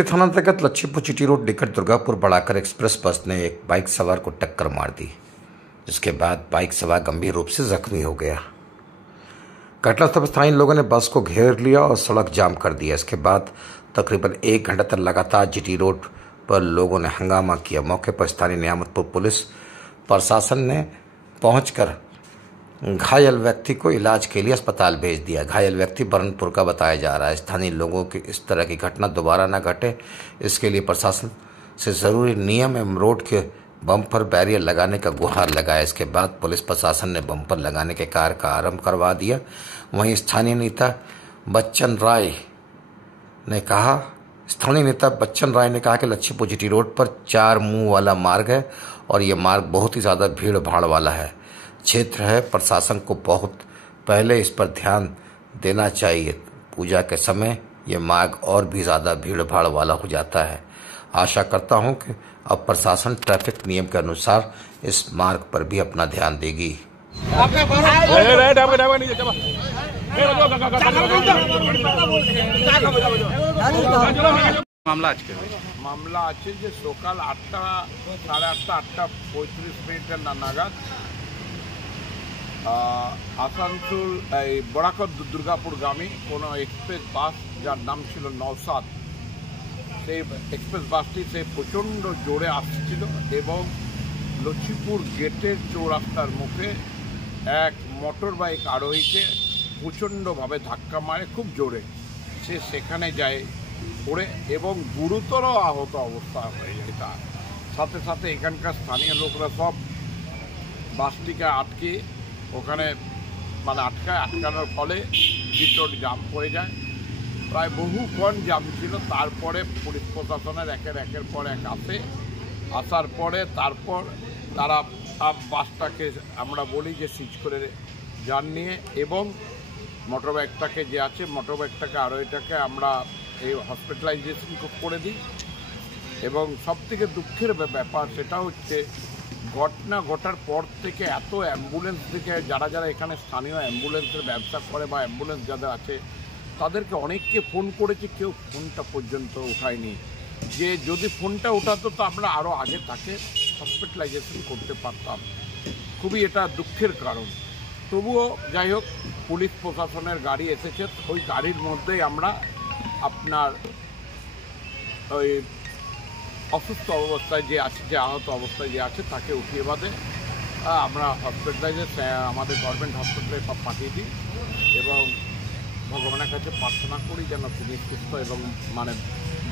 City थाना अंतर्गत लच्छीपुर चिटी रोड निकट दुर्गापुर बढ़ाकर एक्सप्रेस बस ने एक बाइक सवार को टक्कर मार दी, जिसके बाद बाइक सवार गंभीर रूप से जख्मी हो गया। घटनास्थल पर स्थानीय लोगों ने बस को घेर लिया और सड़क जाम कर दिया। इसके बाद तकरीबन 1 घंटा तक लगातार जीटी रोड पर लोगों ने हंगामा किया। मौके पर स्थानीय नियामतपुर पुलिस प्रशासन ने पहुंचकर घायल व्यक्ति को इलाज के लिए अस्पताल भेज दिया। घायल व्यक्ति बरनपुर का बताया जा रहा है। स्थानीय लोगों की इस तरह की घटना दोबारा न घटे, इसके लिए प्रशासन से जरूरी नियम एवं रोड के बम्पर बैरियर लगाने का गुहार लगाया। इसके बाद पुलिस प्रशासन ने बम्पर लगाने के कार्य का आरंभ करवा दिया। वहीं स्थानीय नेता बच्चन राय ने कहा कि लच्छीपुर जीटी रोड पर 4 मुंह वाला मार्ग है और ये मार्ग बहुत ही ज़्यादा भीड़ भाड़ वाला क्षेत्र है। प्रशासन को बहुत पहले इस पर ध्यान देना चाहिए। पूजा के समय ये मार्ग और भी ज़्यादा भीड़ भाड़ वाला हो जाता है। आशा करता हूं कि अब प्रशासन ट्रैफिक नियम के अनुसार इस मार्ग पर भी अपना ध्यान देगी। মামলা আছে যে সকাল 8টা সাড়ে 8টা 8:35 নাগাদ আসানসোল এই বড়াকর দুর্গাপুরগামী কোনো এক্সপ্রেস বাস যার নাম ছিল নওসাদ, সেই এক্সপ্রেস বাসটি সে প্রচণ্ড জোরে আসছিল এবং লচ্ছিপুর গেটের চৌরাস্তার মুখে এক মোটর বাইক আরোহীকে প্রচণ্ডভাবে ধাক্কা মারে খুব জোরে। সে সেখানে যায় পড়ে এবং গুরুতর আহত অবস্থা হয়ে যায়। তার সাথে সাথে এখানকার স্থানীয় লোকরা সব বাসটিকে আটকে ওখানে আটকানোর ফলে ভিতর জাম হয়ে যায়। প্রায় বহুক্ষণ জাম ছিল। তারপরে পুলিশ প্রশাসনের একের পর এক আসার পরে তারপর তারা বাসটাকে আমরা বলি যে সিজ করে যান নিয়ে এবং মোটরবাইকটাকে যে আছে মোটরবাইকটাকে আরোহীটাকে আমরা এই হসপিটালাইজেশন করে দিই। এবং সবথেকে দুঃখের ব্যাপার সেটা হচ্ছে ঘটনা ঘটার পর থেকে এত অ্যাম্বুলেন্স থেকে যারা এখানে স্থানীয় অ্যাম্বুলেন্সের ব্যবসা করে বা অ্যাম্বুলেন্স যাদের আছে তাদেরকে অনেককে ফোন করেছে, কেউ ফোনটা পর্যন্ত উঠায়নি। যে যদি ফোনটা উঠাতো তো আমরা আরও আগে তাকে হসপিটালাইজেশন করতে পারতাম। খুবই এটা দুঃখের কারণ। তবুও যাই হোক, পুলিশ প্রশাসনের গাড়ি এসেছে, ওই গাড়ির মধ্যেই আমরা আপনার ওই অসুস্থ অবস্থায় যে আছে, যে আহত অবস্থায় যে আছে তাকে উঠিয়ে বাদে আমরা হসপিটালাইজে আমাদের গভর্নমেন্ট হসপিটালে সব পাঠিয়ে দিই এবং ভগবানের কাছে প্রার্থনা করি যেন তিনি সুস্থ এবং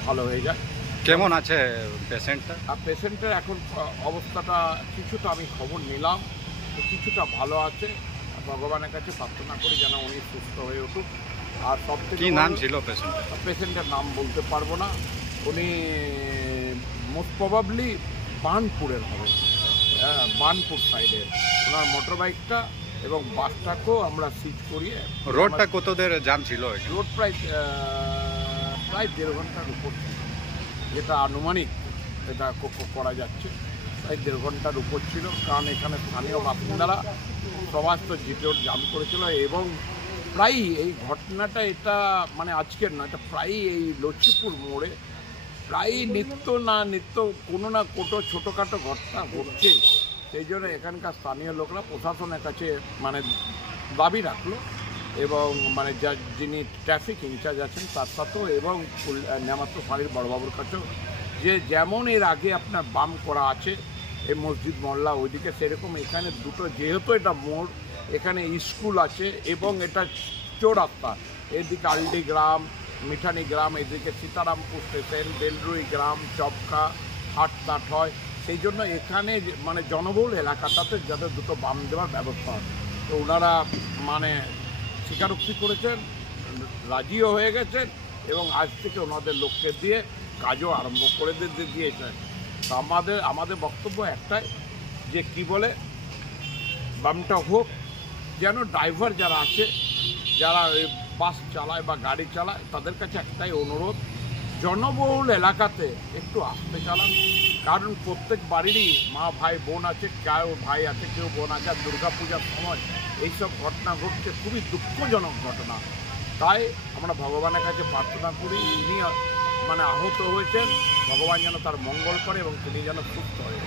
ভালো হয়ে যায়। কেমন আছে পেশেন্টটা? পেশেন্টের এখন অবস্থাটা কিছুটা আমি খবর নিলাম, কিছুটা ভালো আছে। ভগবানের কাছে প্রার্থনা করি যেন উনি সুস্থ হয়ে উঠুক। আর সবথেকে কি নাম ছিল পেশেন্টের নাম বলতে পারবো না। উনি মোস্ট প্রবাবলি বার্নপুরের হবে, বার্নপুর সাইডে। ওনার মোটর বাইকটা এবং বাসটাকেও আমরা সিজ করিয়ে। রোডটা কতদের জাম ছিল? রোড প্রায় 1.5 ঘন্টার উপর, যেটা আনুমানিক এটা করা যাচ্ছে, প্রায় 1.5 ঘন্টার উপর ছিল। কারণ এখানে স্থানীয় বাসিন্দারা সবাই তো জিটি রোড জাম করেছিল এবং প্রায়ই এই ঘটনাটা এটা আজকের নয়, এটা প্রায়ই এই লচ্ছিপুর মোড়ে প্রায়ই নিত্য কোনো না ছোটোখাটো ঘটনা ঘটছে। সেই জন্য এখানকার স্থানীয় লোকরা প্রশাসনের কাছে দাবি রাখলো এবং যিনি ট্রাফিক ইনচার্জ আছেন তার সাথেও এবং নিয়ামতপুর ফাঁড়ির বড়বাবুর কাছেও যে যেমন এর আগে আপনার বাম করা আছে এই মসজিদ মহল্লা ওইদিকে, সেরকম এখানে দুটো, যেহেতু এটা মোড়, এখানে স্কুল আছে এবং এটা চৌরাস্তা, এদিকে আলডি গ্রাম, মিঠানি গ্রাম, এদিকে সীতারামপুর স্টেশন, বেলরুই গ্রাম, চপকা, হাটতাট হয়। সেই জন্য এখানে জনবহুল এলাকাটাতে যাতে দুটো বাম দেওয়ার ব্যবস্থা হয়। তো ওনারা স্বীকারোক্তি করেছেন, রাজিও হয়ে গেছেন এবং আজ থেকে ওনাদের লোককে দিয়ে কাজও আরম্ভ করে দিয়েছেন। তো আমাদের বক্তব্য একটাই যে কি বলে বামটা হোক, যেন ড্রাইভার যারা আছে, যারা বাস চালায় বা গাড়ি চালায়, তাদের কাছে একটাই অনুরোধ, জনবহুল এলাকাতে একটু আস্তে চালান। কারণ প্রত্যেক বাড়িরই মা ভাই বোন আছে, কেউ ভাই আছে, কেউ বোন আছে। আর দুর্গাপূজার সময় এইসব ঘটনা ঘটছে, খুবই দুঃখজনক ঘটনা। তাই আমরা ভগবানের কাছে প্রার্থনা করি, ইনি মানে আহত হয়েছেন, ভগবান যেন তার মঙ্গল করে এবং তিনি যেন সুস্থ হয়ে